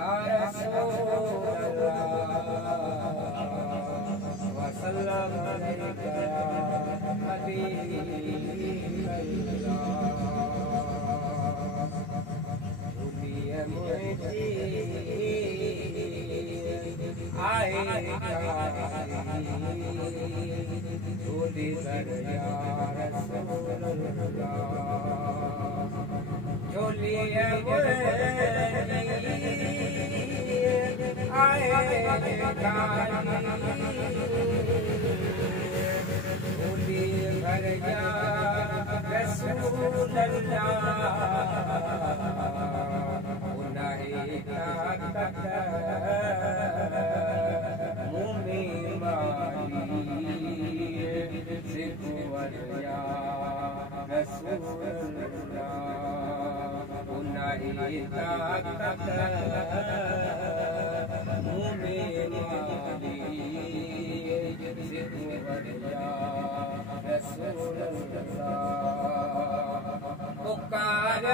या रसूल अल्लाह वसल्लम अलैका या हबीब अल्लाह भूलिए मुझे आए झूली कर या रसूल अल्लाह झूलिए मुझे आए झूली कर या रसूल अल्लाह उन्हें ताकत रसूल अल्लाह उन्हें ताकत मुमिन वाली सिकुवरिया रसूल अल्लाह पुकार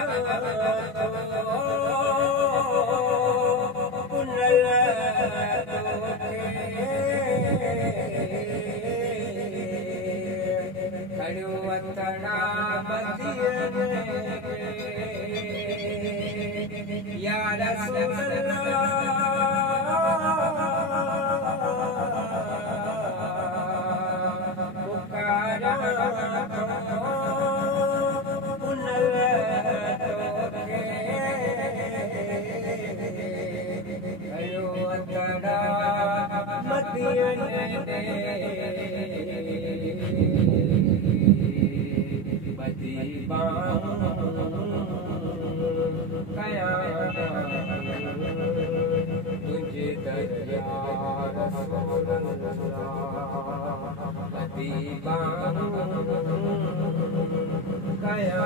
वतना मदीने या रसूल अल्लाह पुकारा वतना मदीने तुझे दरिया रसूल अल्लाह दीवान कया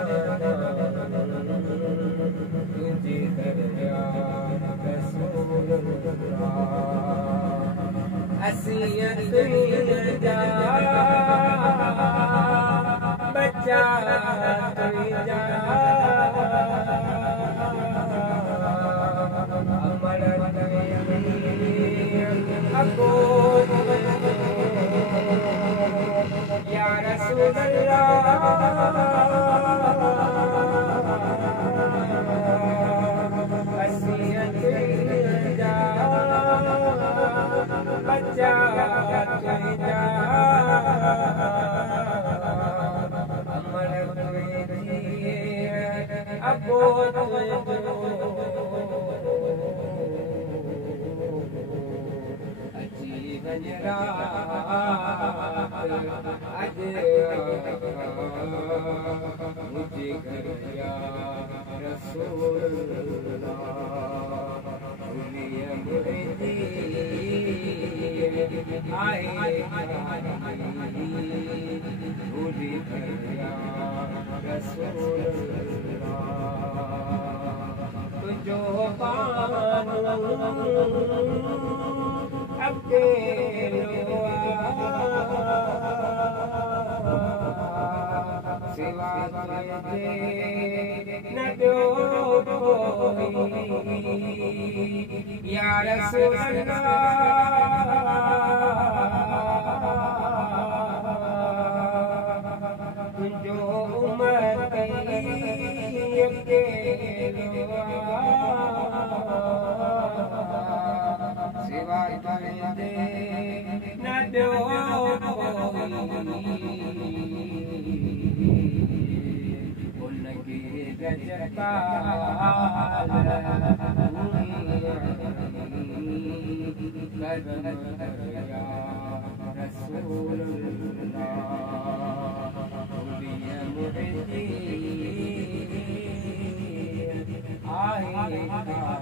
तुझे दरिया रसूल अल्लाह असियत जा बच्चा तुझा या रसूल अल्लाह हसीयत जा बच्चा तुझा अमर तुझे अबो आज मुझे घर या रसूल अल्लाह भूलिए मुझे आए भूली घर या रसूल अल्लाह तुझो पानो सिवा तुझे न दो या रसूल अल्लाह तुझो उम्मती सिवा तुझे न दो उनकी रजपाल या रसूल अल्लाह मुझे आए